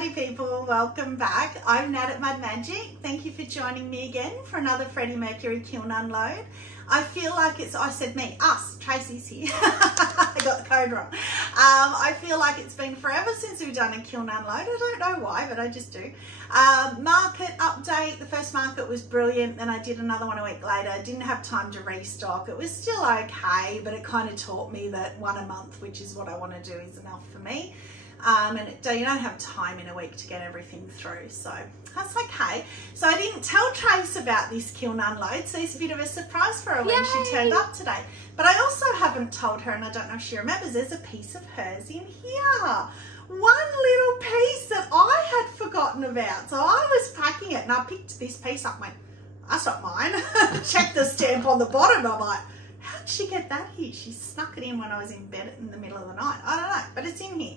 howdy people, welcome back. I'm Nat at Mud Magic. Thank you for joining me again for another Freddie Mercury kiln unload. I feel like it's, I said me, us, Tracy's here. I got the code wrong. I feel like it's been forever since we've done a kiln unload. I don't know why, but I just do. Market update, the first market was brilliant. Then I did another one a week later. Didn't have time to restock. It was still okay, but it kind of taught me that one a month, which is what I want to do, is enough for me. You don't have time in a week to get everything through, so that's okay. So I didn't tell Trace about this kiln unload, so it's a bit of a surprise for her when she turned up today. But I also haven't told her, and I don't know if she remembers, there's a piece of hers in here. One little piece that I had forgotten about. So I was packing it and I picked this piece up and went, that's not mine. Check the stamp on the bottom. I'm like, how'd she get that here? She snuck it in when I was in bed in the middle of the night. I don't know, but it's in here.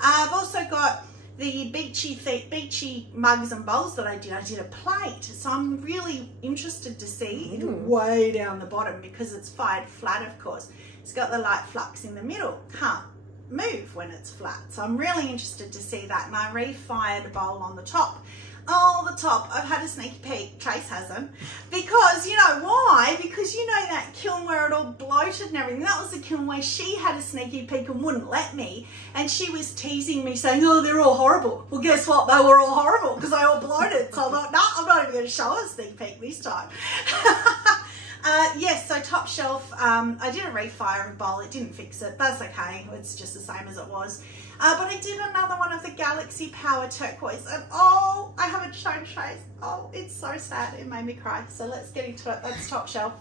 I've also got the beachy mugs and bowls that I did. I did a plate, so I'm really interested to see it way down the bottom because it's fired flat, of course. It's got the light flux in the middle. Can't move when it's flat, so I'm really interested to see that. And I refired a bowl on the top. Oh, the top, I've had a sneaky peek. Trace hasn't, because you know why? Because you know that kiln where it all bloated and everything, that was the kiln where she had a sneaky peek and wouldn't let me, and she was teasing me saying, oh, they're all horrible. Well, guess what? They were all horrible because they all bloated. So I thought, no, I'm not even going to show her a sneak peek this time. Yes, so top shelf, I did a refiring bowl. It didn't fix it. That's okay. It's just the same as it was. But I did another one of the Galaxy Power Turquoise, and oh, I haven't shown Trace. Oh, it's so sad. It made me cry. So let's get into it. That's top shelf.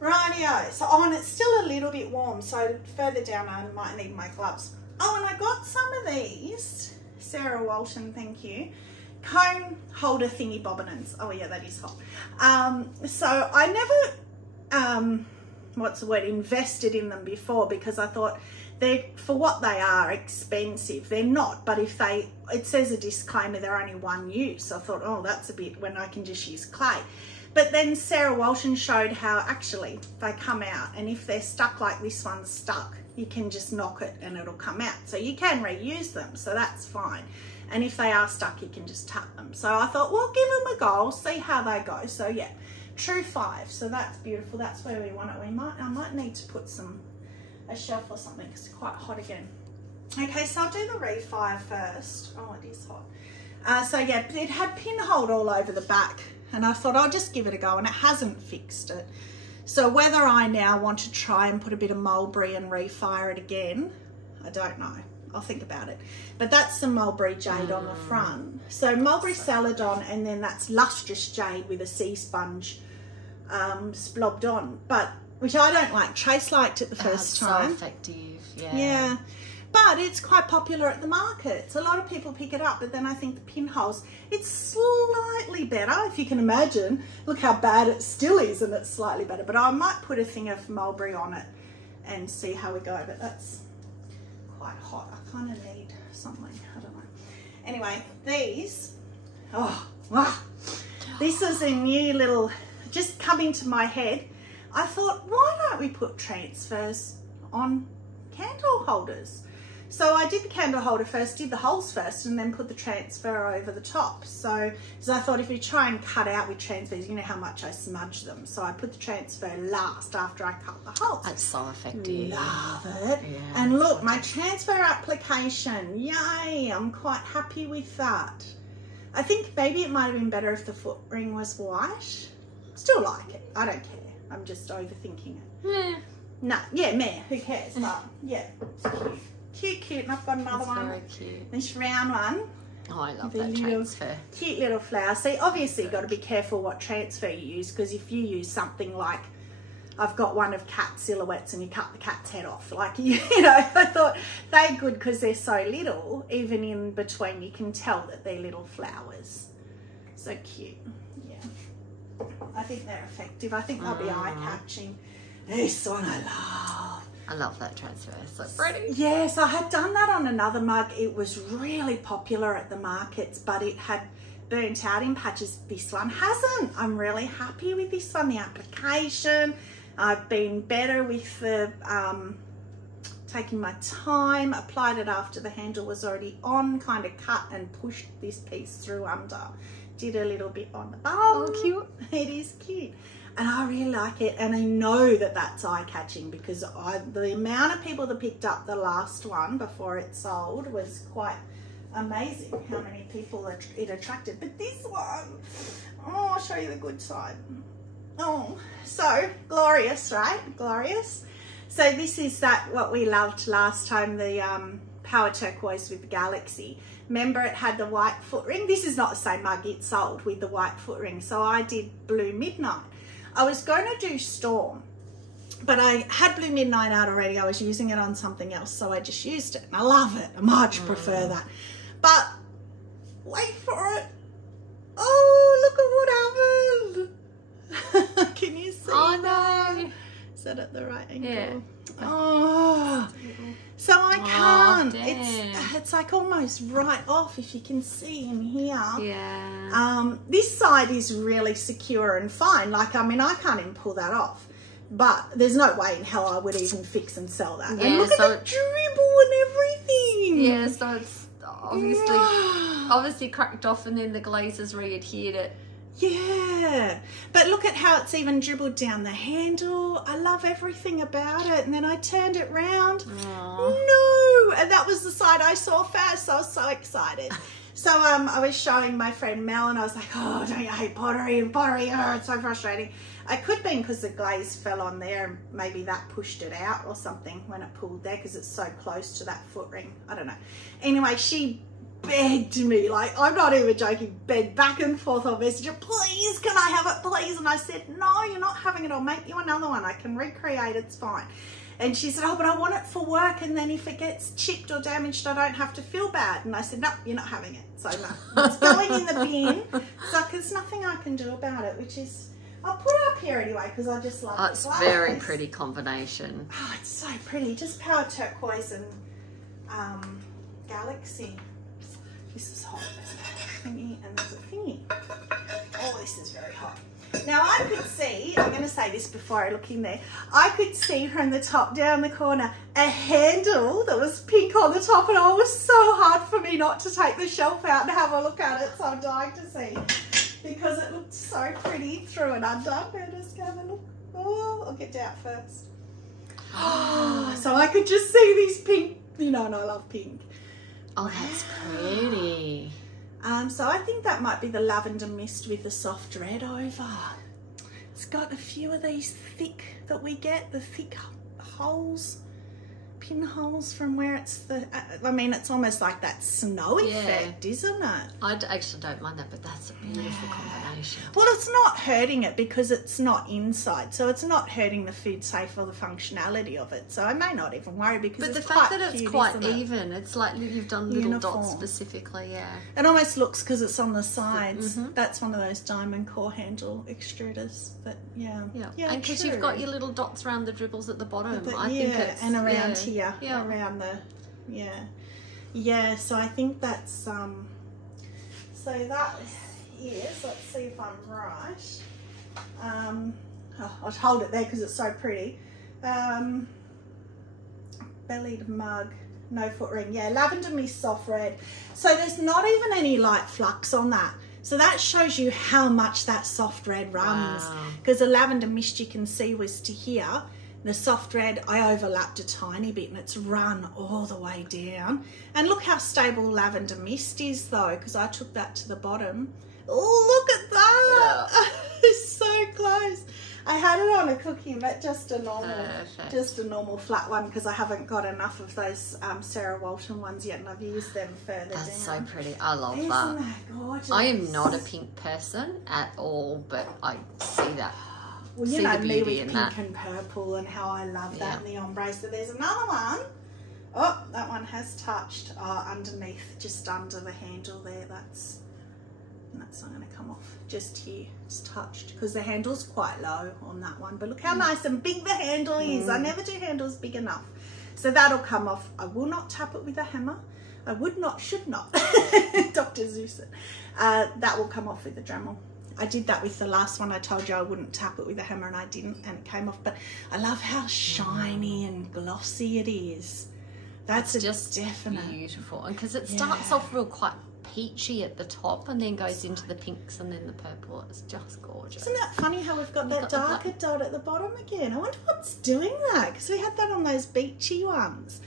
Rightio. So, oh, and it's still a little bit warm. So further down, I might need my gloves. Oh, and I got some of these. Sarah Walton, thank you. Cone holder thingy bobbinins. Oh yeah, that is hot. So I never, what's the word, invested in them before because I thought they're, for what they are, expensive. They're not, but if they, it says a disclaimer, they're only one use. I thought, oh, that's a bit when I can just use clay. But then Sarah Walton showed how actually they come out, and if they're stuck like this one's stuck, you can just knock it and it'll come out. So you can reuse them, so that's fine. And if they are stuck, you can just tap them. So I thought, well, give them a go, see how they go. So yeah, true 5. So that's beautiful. That's where we want it. I might need to put a shelf or something because it's quite hot again. Okay, so I'll do the refire first. Oh, it is hot. So yeah, it had pinhole all over the back, and I thought I'll just give it a go, and it hasn't fixed it. So whether I now want to try and put a bit of mulberry and refire it again, I don't know. I'll think about it. But that's some mulberry jade on the front. So mulberry celadon, and then that's lustrous jade with a sea sponge splobbed on, but which I don't like. Trace liked it the first time. So effective, yeah. Yeah, but it's quite popular at the markets. A lot of people pick it up, but then I think the pinholes, it's slightly better, if you can imagine. Look how bad it still is, and it's slightly better. But I might put a thing of mulberry on it and see how we go. But that's quite hot. I kind of need something. I don't know. Anyway, these, oh, wow. This is a new little, just come into my head. I thought, why don't we put transfers on candle holders? So I did the candle holder first, did the holes first, and then put the transfer over the top. So I thought if we try and cut out with transfers, you know how much I smudge them. So I put the transfer last after I cut the holes. That's so effective. Love it. Yeah, and look, my transfer application, yay, I'm quite happy with that. I think maybe it might have been better if the foot ring was white. Still like it. I don't care. I'm just overthinking it. Meh. No, yeah, meh, who cares? But yeah, it's cute. Cute, cute. And I've got another one. Very cute. This round one. Oh, I love that transfer. Cute little flower. See, obviously you've got to be careful what transfer you use, because if you use something like, I've got one of cat silhouettes and you cut the cat's head off, like, you know, I thought they're good because they're so little, even in between you can tell that they're little flowers. So cute. Yeah. I think they're effective. I think they'll be eye-catching. This one I love. I love that transfer. It's so pretty. Yes, I had done that on another mug. It was really popular at the markets, but it had burnt out in patches. This one hasn't. I'm really happy with this one. The application, I've been better with the taking my time, applied it after the handle was already on, kind of cut and pushed this piece through under. Did a little bit on the bum. Oh, cute. It is cute. And I really like it, and I know that that's eye-catching because the amount of people that picked up the last one before it sold was quite amazing how many people it attracted. But this one, oh, I'll show you the good side. Oh, so glorious, right? Glorious. So this is what we loved last time, the Power Turquoise with the Galaxy. Remember, it had the white foot ring. This is not the same mug, it sold with the white foot ring. So I did Blue Midnight. I was going to do Storm, but I had Blue Midnight out already. I was using it on something else, so I just used it. And I love it. I much prefer that. But wait for it. Oh, look at what happened. Can you see that? Is that at the right angle? Yeah. Oh, so I can't. Oh, it's like almost right off, if you can see in here. Yeah. This side is really secure and fine. Like, I mean, I can't even pull that off. But there's no way in hell I would even fix and sell that. Yeah, and look at the dribble and everything. Yeah, so it's obviously cracked off, and then the glazes re-adhered it. Yeah, but look at how it's even dribbled down the handle. I love everything about it. And then I turned it round. Aww. No, and that was the side I saw first. So I was so excited. So I was showing my friend Mel, and I was like, oh, don't you hate pottery and pottery? Oh, it's so frustrating. I could be because the glaze fell on there, and maybe that pushed it out or something when it pulled there because it's so close to that foot ring. I don't know. Anyway, she begged me, like, I'm not even joking, begged back and forth on Messenger, please, can I have it, please? And I said, no, you're not having it. I'll make you another one. I can recreate, it's fine. And she said, oh, but I want it for work, and then if it gets chipped or damaged, I don't have to feel bad. And I said, no, you're not having it. So no, it's going in the bin. So there's nothing I can do about it, which is, I'll put it up here anyway because I just love it. It's a very pretty combination. Oh, it's so pretty. Just Power Turquoise and Galaxy. This is hot. There's a thingy and there's a thingy. Oh, this is very hot. Now I could see, I'm going to say this before I look in there, I could see from the top down the corner a handle that was pink on the top, and it was so hard for me not to take the shelf out and have a look at it, so I'm dying to see because it looked so pretty through and under. I'll just have a look. Oh, I'll get out first. Oh, so I could just see these pink, you know, and I love pink. Oh, that's pretty. So I think that might be the lavender mist with the soft red over. It's got a few of these thick that we get, the thick holes, pinholes from where it's the, I mean, it's almost like that snow effect, isn't it? I actually don't mind that, but that's a beautiful combination. Well, it's not hurting it because it's not inside, so it's not hurting the food safe or the functionality of it. So I may not even worry because but it's the fact quite that it's cute, quite even, it's like you've done little uniform dots specifically, It almost looks, because it's on the sides, that's one of those diamond core handle extruders. But yeah, and because you've got your little dots around the dribbles at the bottom, but, I think it's, and around here, around the, so I think that's so that is, let's see if I'm right. I'll hold it there because it's so pretty. Bellied mug, no foot ring, lavender mist, soft red. So there's not even any light flux on that. So that shows you how much that soft red runs. Because the lavender mist you can see was to here. The soft red, I overlapped a tiny bit and it's run all the way down. And look how stable lavender mist is though, because I took that to the bottom. Oh, look at that. It's so close. I had it on a cookie, but just a normal flat one because I haven't got enough of those Sarah Walton ones yet, and I've used them further down. That's so pretty. I love Isn't that gorgeous? I am not a pink person at all, but I see that. Well, you know me with pink and purple and how I love that and the ombre. So there's another one. Oh, that one has touched underneath, just under the handle there. That's not going to come off just here. It's touched because the handle's quite low on that one. But look how nice and big the handle is. I never do handles big enough. So that'll come off. I will not tap it with a hammer. I would not, should not. Dr. Zeus. That will come off with the Dremel. I did that with the last one. I told you I wouldn't tap it with a hammer and I didn't, and it came off. But I love how shiny and glossy it is. That's just definite. Beautiful. And because it starts off real quite peachy at the top and then goes into the pinks and then the purple. It's just gorgeous. Isn't that funny how we've got that darker dot at the bottom again? I wonder what's doing that, because we had that on those beachy ones.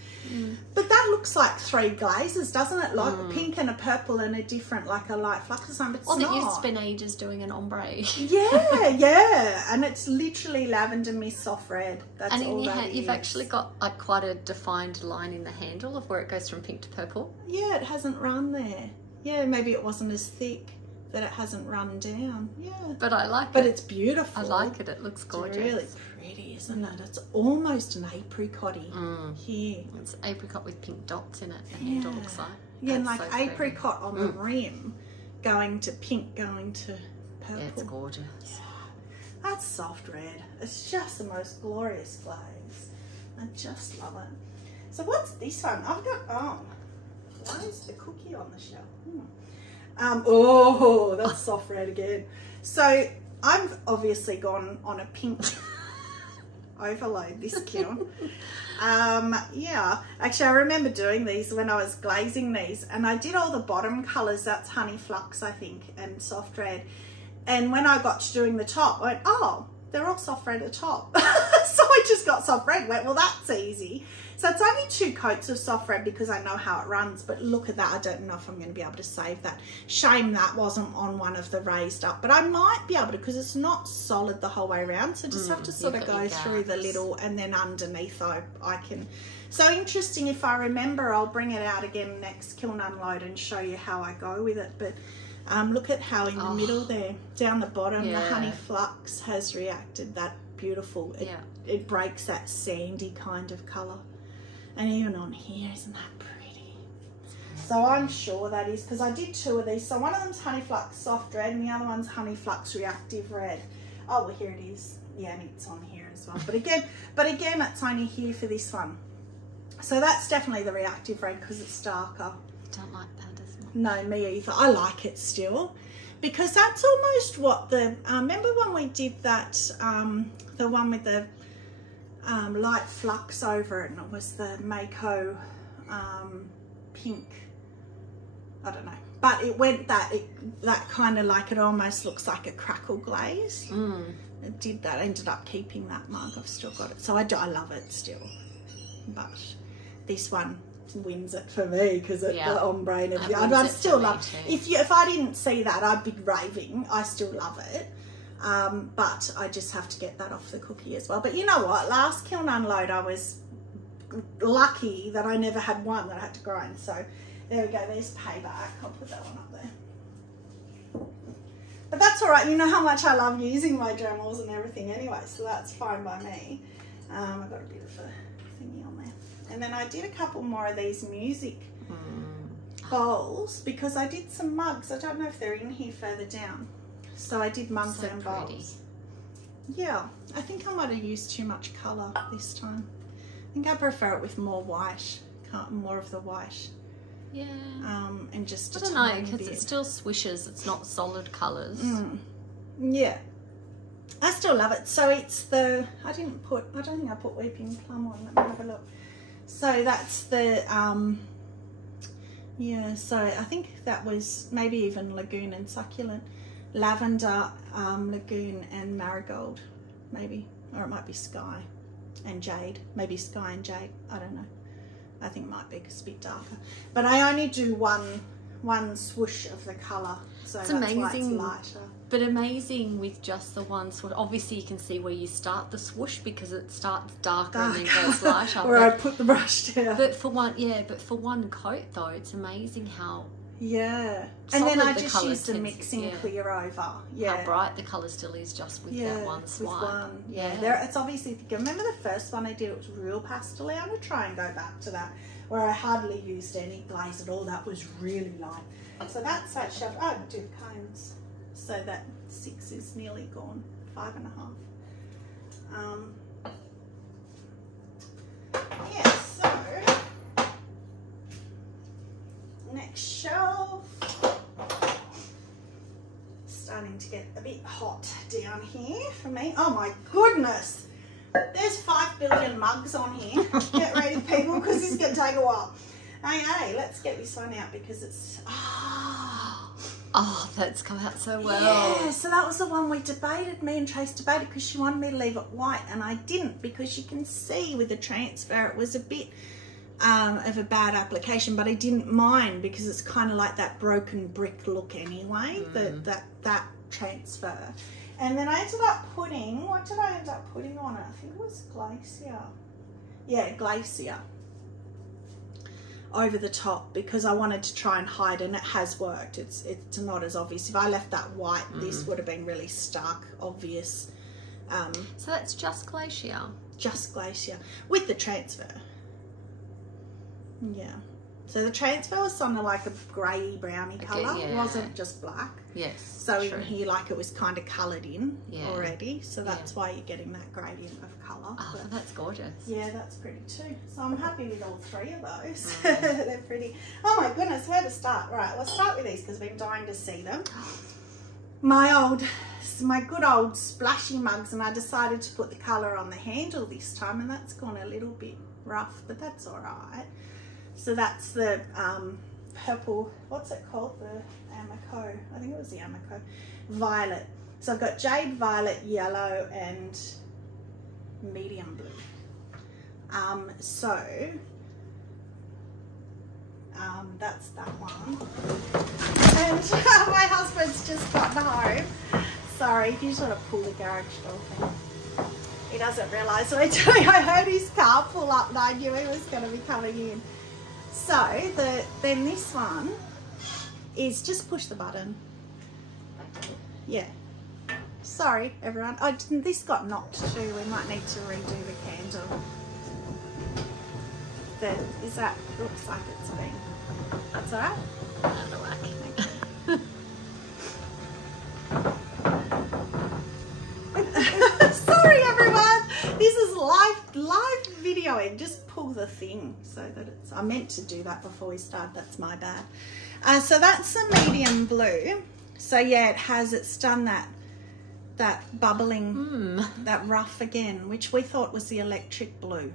But that looks like 3 glazes, doesn't it? Like a pink and a purple and a different, like a light flux or something. But it's not. You've spent ages doing an ombre. Yeah. And it's literally lavender mist soft red. That's and all that is. You've actually got like quite a defined line in the handle of where it goes from pink to purple. Yeah, it hasn't run there. Yeah, maybe it wasn't as thick that it hasn't run down. Yeah. But I like it. But it's beautiful. I like it. It looks gorgeous. It's really pretty, isn't it? It's almost an apricot-y here. It's apricot with pink dots in it. The handle looks like. Yeah, and like so apricot on the rim, going to pink, going to purple. Yeah, it's gorgeous. Yeah. That's soft red. It's just the most glorious glaze. I just love it. So what's this one? I've got, why is the cookie on the shelf? Oh, that's soft red again. So I've obviously gone on a pink overload this kiln. Yeah, actually I remember doing these when I was glazing these, and I did all the bottom colours. That's honey flux, I think, and soft red. And when I got to doing the top, I went, oh, they're all soft red at the top. So I just got soft red. Went, well, that's easy. So it's only 2 coats of soft red because I know how it runs, but look at that. I don't know if I'm going to be able to save that. Shame that wasn't on one of the raised up, but I might be able to, because it's not solid the whole way around. So just have to sort of go through the little, and then underneath I can. So interesting. If I remember, I'll bring it out again next kiln unload and show you how I go with it. But look at how in the middle there, down the bottom, the honey flux has reacted. That beautiful. It breaks that sandy kind of colour. And even on here, isn't that pretty? So I'm sure that is, because I did 2 of these. So one of them's honey flux soft red and the other one's honey flux reactive red. Oh, well, here it is. Yeah, and it's on here as well. But again, it's only here for this one. So that's definitely the reactive red because it's darker. Don't like that as much. No, me either. I like it still, because that's almost what the, remember when we did that, the one with the light flux over it, and it was the Mayco pink, I don't know, but it went that kind of like, it almost looks like a crackle glaze. It did that. I ended up keeping that mug. I've still got it, so I love it still, but this one wins it for me because it's the ombre and everything. I still love it. If I didn't see that, I'd be raving. I still love it. But I just have to get that off the cookie as well. But you know what, last kiln unload I was lucky that I never had one that I had to grind. So there we go, there's payback. I'll put that one up there. But that's all right. You know how much I love using my Dremels and everything anyway, so that's fine by me. I've got a bit of a thingy on there. And then I did a couple more of these music bowls because I did some mugs. I don't know if they're in here further down. So I did mugs and bowls. Yeah, I think I might have used too much colour this time. I think I prefer it with more white, more of the white. Yeah. And just I don't know, because it still swishes. It's not solid colours. Yeah. I still love it. So it's the, I don't think I put Weeping Plum on. Let me have a look. So that's the, yeah, so I think that was maybe even Lagoon and Succulent. Lavender, Lagoon and Marigold, maybe. Or it might be Sky and Jade. Maybe Sky and Jade. I don't know. I think it might be because it's a bit darker. But I only do one swoosh of the colour. So it's that's amazing, why it's lighter. But amazing with just the one swoosh. Obviously you can see where you start the swoosh because it starts darker and then goes lighter. Where I put the brush down. But for one coat though, it's amazing how and then I just used a mixing clear over. How bright the colour still is just with that one swipe. It's obviously thicker. Remember the first one I did, it was real pastel. I'm going to try and go back to that where I hardly used any glaze at all. That was really light. So that's that shelf. Oh, I do cones. So that 6 is nearly gone. 5.5. Yeah, so next shelf. Starting to get a bit hot down here for me. Oh my goodness. There's 5 billion mugs on here. Get ready, people, because this is going to take a while. Okay, let's get this one out because it's... Oh, that's come out so well. Yeah, so that was the one we debated, me and Trace debated, because she wanted me to leave it white and I didn't, because you can see with the transfer it was a bit of a bad application, but I didn't mind because it's kind of like that broken brick look anyway, that transfer. And then I ended up putting, what did I end up putting on it? I think it was Glacier. Yeah, Glacier over the top, because I wanted to try and hide, and it has worked. It's not as obvious. If I left that white, this would have been really stark, obvious. So that's just Glacier? Just Glacier with the transfer. Yeah. So the transfer was something like a grey browny colour. It wasn't just black. Yes. So in here, like, it was kind of coloured in already. So that's why you're getting that gradient of colour. Oh, but that's gorgeous. Yeah, that's pretty too. So I'm happy with all 3 of those. They're pretty. Oh my goodness, where to start? Right, let's start with these because I've been dying to see them. My good old splashy mugs, and I decided to put the colour on the handle this time, and that's gone a little bit rough, but that's all right. So that's the purple, what's it called? The Amaco, I think it was the Amaco, violet. So I've got jade, violet, yellow, and medium blue. That's that one. And my husband's just gotten home. Sorry, if you sort of pull the garage door thing. He doesn't realise what I tell you. I heard his car pull up and I knew he was going to be coming in. So then this one is just push the button. Yeah. Sorry, everyone. This got knocked too. We might need to redo the candle. Looks like it's been. That's all right. Out of whack. Sorry, everyone. This is live videoing. Just pull the thing so that it's. I meant to do that before we started. That's my bad. So that's the medium blue. So yeah, it's done that bubbling, that rough again, which we thought was the electric blue.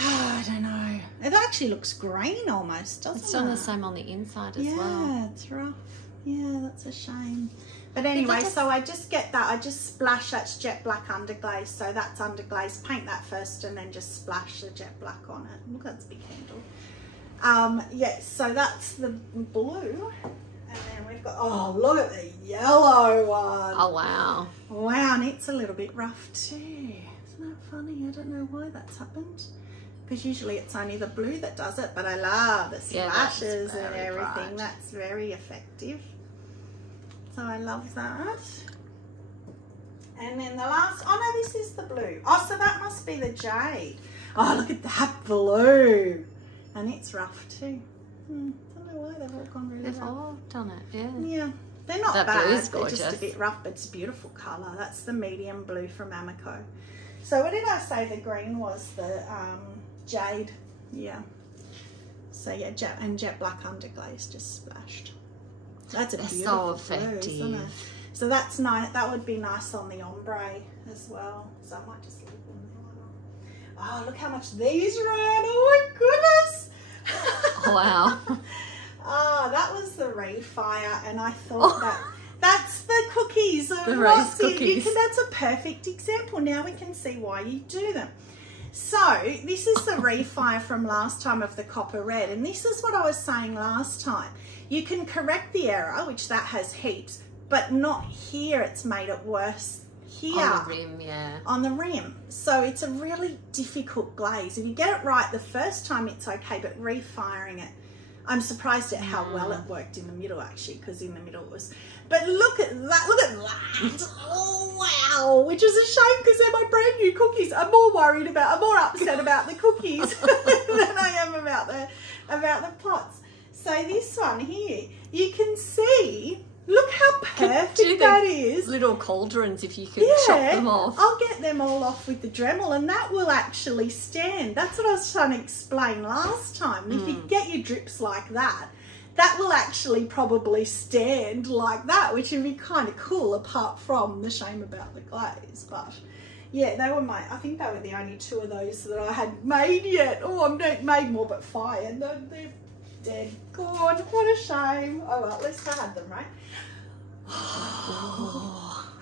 I don't know. It actually looks green almost, doesn't it? It's done the same on the inside as well. Yeah, it's rough. Yeah, that's a shame. But anyway, so I just get that. I just splash, that's jet black underglaze. So that's underglaze. Paint that first and then just splash the jet black on it. Look, that's a big handle. Yeah, so that's the blue. And then we've got, oh, look at the yellow one. Oh, wow. Wow, and it's a little bit rough too. Isn't that funny? I don't know why that's happened. Because usually it's only the blue that does it, but I love the splashes and everything. Bright. That's very effective. So I love that. And then the last, oh no, this is the blue. Oh, so that must be the jade. Oh, look at that blue. And it's rough too. Don't know why they've all gone really rough. They've all done it, yeah. Yeah, they're not that bad. Blue is they're gorgeous. just a bit rough, but it's a beautiful colour. That's the medium blue from Amaco. So what did I say the green was? The jade. Yeah. So yeah, jet black underglaze just splashed. That's a beautiful so effective. blue, isn't it? So that's nice. That would be nice on the ombre as well. So I might just leave them there. Oh, look how much these ran. Oh my goodness. Wow. Oh, that was the refire, and I thought that's the cookies. The raised cookies. That's a perfect example. Now we can see why you do them. So this is the refire from last time of the copper red, and this is what I was saying last time. You can correct the error, which that has heaps, but not here. It's made it worse here. On the rim, yeah. On the rim. So it's a really difficult glaze. If you get it right the first time, it's okay, but refiring it, I'm surprised at how well it worked in the middle, actually, because in the middle it was. But look at that! Look at that! Oh wow! Which is a shame because they're my brand new cookies. I'm more upset about the cookies than I am about the pots. So this one here, you can see. Look how perfect that is. Little cauldrons, if you could chop them off. I'll get them all off with the Dremel, and that will actually stand. That's what I was trying to explain last time. If you get your drips like that, that will actually probably stand like that, which would be kind of cool, apart from the shame about the glaze. But Yeah, they were I think they were the only 2 of those that I had made yet. Oh, I've made more but fired. They're dead. God, what a shame. Oh well, at least I had them, right? Oh.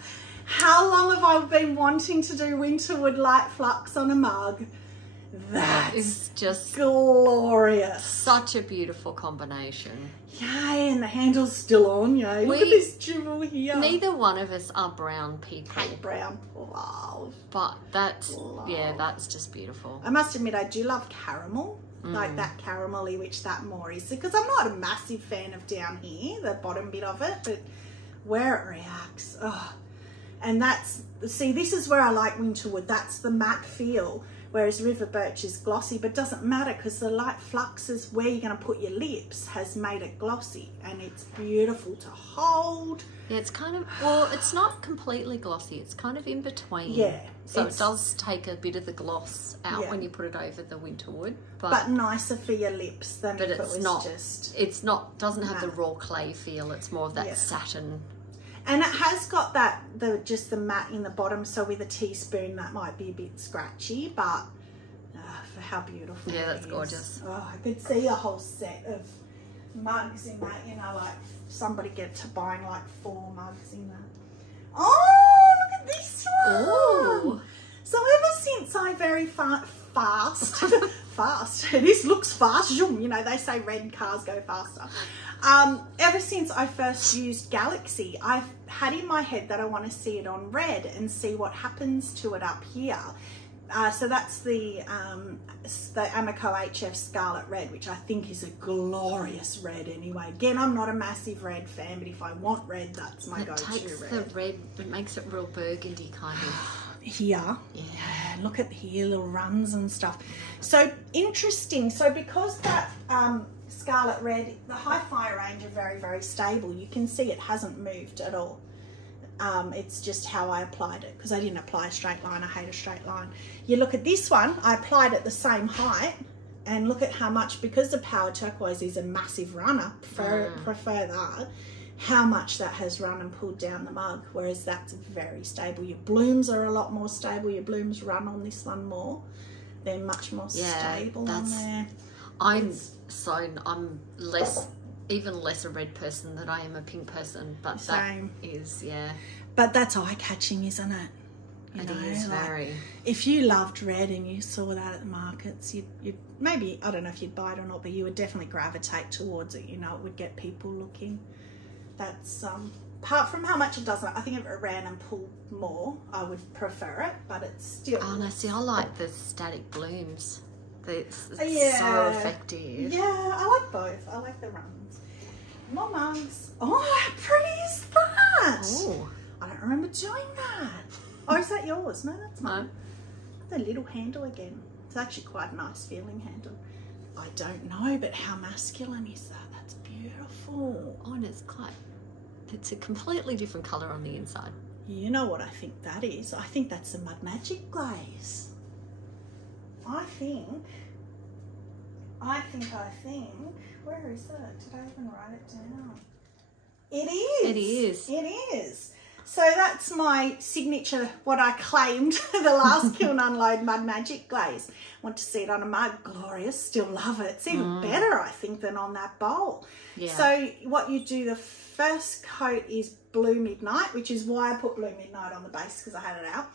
How long have I been wanting to do Winterwood Light Flux on a mug? That is just glorious. Such a beautiful combination. Yay, and the handle's still on, yay. Look at this jewel here. Neither one of us are brown people. Hate brown. Love. But that's, yeah, that's just beautiful. I must admit, I do love caramel. Like that caramelly, which that more is. Because I'm not a massive fan of down here, the bottom bit of it. But where it reacts, oh. And that's, see, this is where I like Winterwood. That's the matte feel. Whereas River Birch is glossy, but doesn't matter because the light flux is where you're going to put your lips has made it glossy, and it's beautiful to hold. Yeah, it's kind of, well, it's not completely glossy. It's kind of in between. Yeah. So it does take a bit of the gloss out when you put it over the Winterwood. But nicer for your lips than if it was just... It's not, doesn't have the raw clay feel. It's more of that satin. And it has got that, just the matte in the bottom, so with a teaspoon that might be a bit scratchy, but for how beautiful it is. That's gorgeous. Oh, I could see a whole set of mugs in that, you know, like somebody get to buying like 4 mugs in that. Oh, look at this one. Ooh. So ever since I very fast, it looks fast, you know, they say red cars go faster. Ever since I first used Galaxy, I've had in my head that I want to see it on red and see what happens to it up here. So that's the Amaco HF Scarlet Red, which I think is a glorious red anyway. Again, I'm not a massive red fan, but if I want red, that's my go-to red. It takes the red, it makes it real burgundy kind of. Here, yeah, look at here, little runs and stuff. So interesting. So because that Scarlet Red, the high fire range are very, very stable. You can see it hasn't moved at all. It's just how I applied it, because I didn't apply a straight line. I hate a straight line. You look at this one, I applied it the same height, and look at how much, because the Power Turquoise is a massive runner, prefer that, how much that has run and pulled down the mug, whereas that's very stable. Your blooms are a lot more stable. Your blooms run on this one more. They're much more stable on there. I'm even less a red person than I am a pink person, but same. That is, But that's eye-catching, isn't it? It is very. If you loved red and you saw that at the markets, you'd maybe, I don't know if you'd buy it or not, but you would definitely gravitate towards it. You know, it would get people looking. That's, apart from how much it does, I think if it ran and pulled more, I would prefer it, but it's still... Oh, no, see, I like the static blooms. It's so effective. Yeah, I like both. I like the runs. More mugs. Oh, how pretty is that? Oh. I don't remember doing that. Oh, is that yours? No, that's mine. The little handle again. It's actually quite a nice feeling handle. I don't know, but how masculine is that? That's beautiful. Oh, and it's a completely different colour on the inside. You know what I think that is? I think that's a Mud Magic glaze. I think, where is it? Did I even write it down? It is. It is. It is. So that's my signature, what I claimed the last Kiln Unload Mud Magic glaze. Want to see it on a mug. Glorious. Still love it. It's even better, I think, than on that bowl. Yeah. So what you do, the first coat is Blue Midnight, which is why I put Blue Midnight on the base, because I had it out.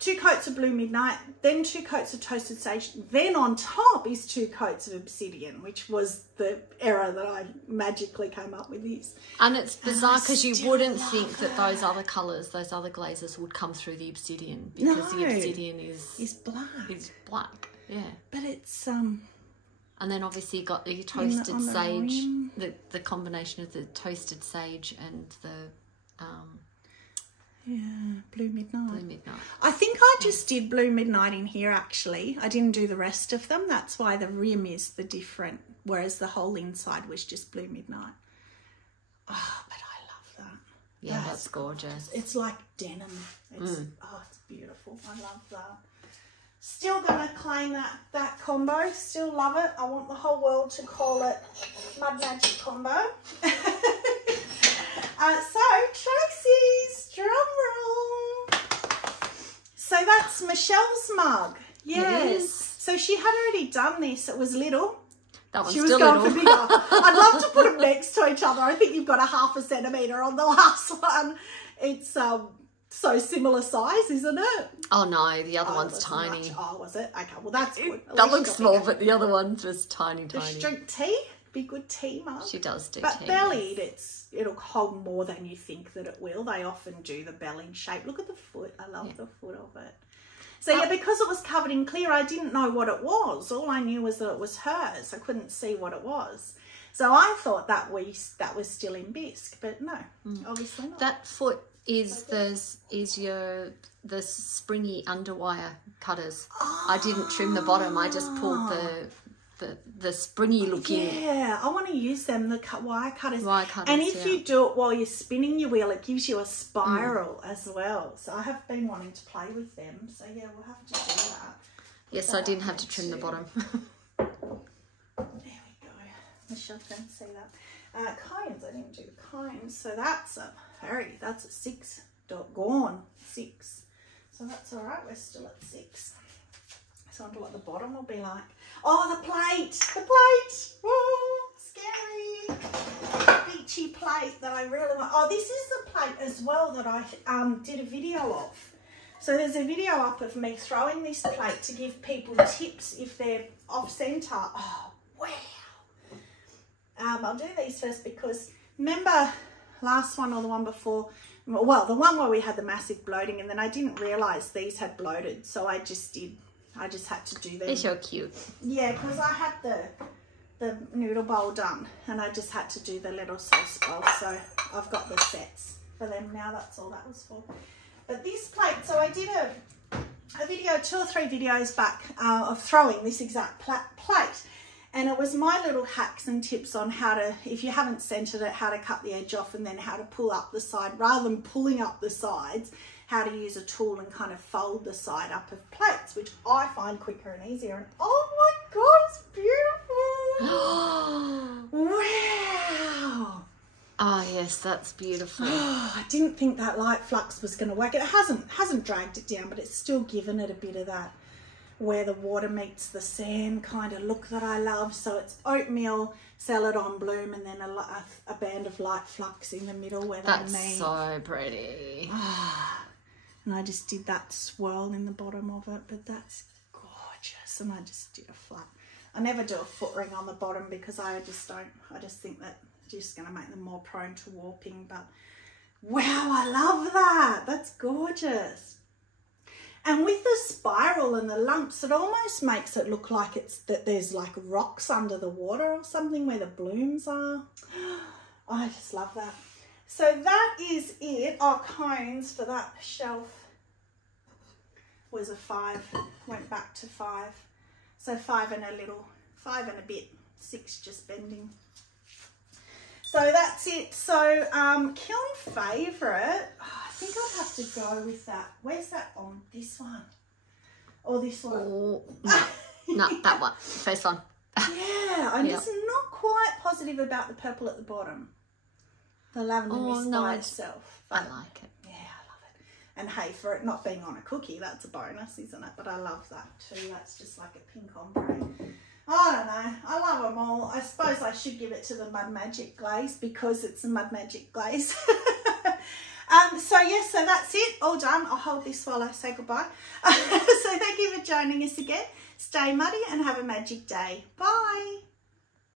2 coats of Blue Midnight, then 2 coats of Toasted Sage, then on top is 2 coats of Obsidian, which was the error that I magically came up with this. And it's bizarre because you wouldn't think that those other colours, those other glazes would come through the Obsidian, because the Obsidian is black. It's black, yeah. But it's and then obviously you got the Toasted Sage, the combination of the Toasted Sage and the yeah, Blue Midnight. Blue Midnight. I think I just did Blue Midnight in here, actually. I didn't do the rest of them. That's why the rim is the different, whereas the whole inside was just Blue Midnight. Oh, but I love that. Yeah, that's gorgeous. It's like denim. It's, oh, it's beautiful. I love that. Still going to claim that combo. Still love it. I want the whole world to call it Mud Magic Combo. So, Tracy's drum roll. So that's Michelle's mug. Yes. Yes. So she had already done this. It was little. That one's She was still going little. for bigger. I'd love to put them next to each other. I think you've got a 0.5 centimetre on the last one. It's so similar size, isn't it? Oh no, the other one's tiny. Much. Oh, was it? Okay, well that's good. That looks small, but the other one's just tiny. Does she drink tea? Be good tea mug. She does do but tea. bellied, it'll hold more than you think that it will. They often do the bellied shape. Look at the foot. I love the foot of it. So yeah, because it was covered in clear, I didn't know what it was. All I knew was that it was hers. I couldn't see what it was. So I thought that was still in bisque, but no, obviously not. That foot is the springy underwire cutters. Oh. I didn't trim the bottom. I just pulled the springy looking. Yeah, I want to use them, the wire cutters. Wire cutters, and if you do it while you're spinning your wheel, it gives you a spiral as well. So I have been wanting to play with them. So yeah, we'll have to do that. Yes, I didn't have to trim the bottom. There we go. Michelle can see that. Cones, I didn't do the cones. So that's a 6. Gone 6. So that's all right. We're still at 6. So I wonder what the bottom will be like. Oh, the plate! The plate! Oh, scary! Beachy plate that I really want. Oh, this is the plate as well that I did a video of. So there's a video up of me throwing this plate to give people tips if they're off centre. Oh, wow! I'll do these first because remember last one or the one before, well, the one where we had the massive bloating, and then I didn't realise these had bloated, so I just had to do them. They're so cute. Yeah, because I had the noodle bowl done and I just had to do the little sauce bowl. So I've got the sets for them now. That's all that was for. But this plate, so I did a video, 2 or 3 videos back of throwing this exact plate. And it was my little hacks and tips on how to, if you haven't centered it, how to cut the edge off and then how to pull up the side rather than pulling up the sides. How to use a tool and kind of fold the side up of plates, which I find quicker and easier. And oh my God, it's beautiful. Wow. Oh yes, that's beautiful. I didn't think that light flux was going to work. It hasn't dragged it down, but it's still given it a bit of that where the water meets the sand kind of look that I love. So it's oatmeal, salad on bloom, and then a band of light flux in the middle where they meet. That's so pretty. And I just did that swirl in the bottom of it, but that's gorgeous. And I just did a flat. I never do a foot ring on the bottom because I just think that it's just going to make them more prone to warping. But wow, I love that. That's gorgeous. And with the spiral and the lumps, it almost makes it look like that there's like rocks under the water or something where the blooms are. I just love that. So that is it. Our cones for that shelf was a 5, went back to 5. So 5 and a bit, 6 just bending. So that's it. So kiln favourite, I think I'd have to go with that. Where's that on? This one? Or this one? Oh, no, that one. First one. Yeah, I'm just not quite positive about the purple at the bottom. The lavender mist by itself. I like it. Yeah, I love it. And hey, for it not being on a cookie, that's a bonus, isn't it? But I love that too. That's just like a pink ombre. I don't know. I love them all. I suppose I should give it to the Mud Magic glaze because it's a Mud Magic glaze. So yes, so that's it. All done. I'll hold this while I say goodbye. So thank you for joining us again. Stay muddy and have a magic day. Bye.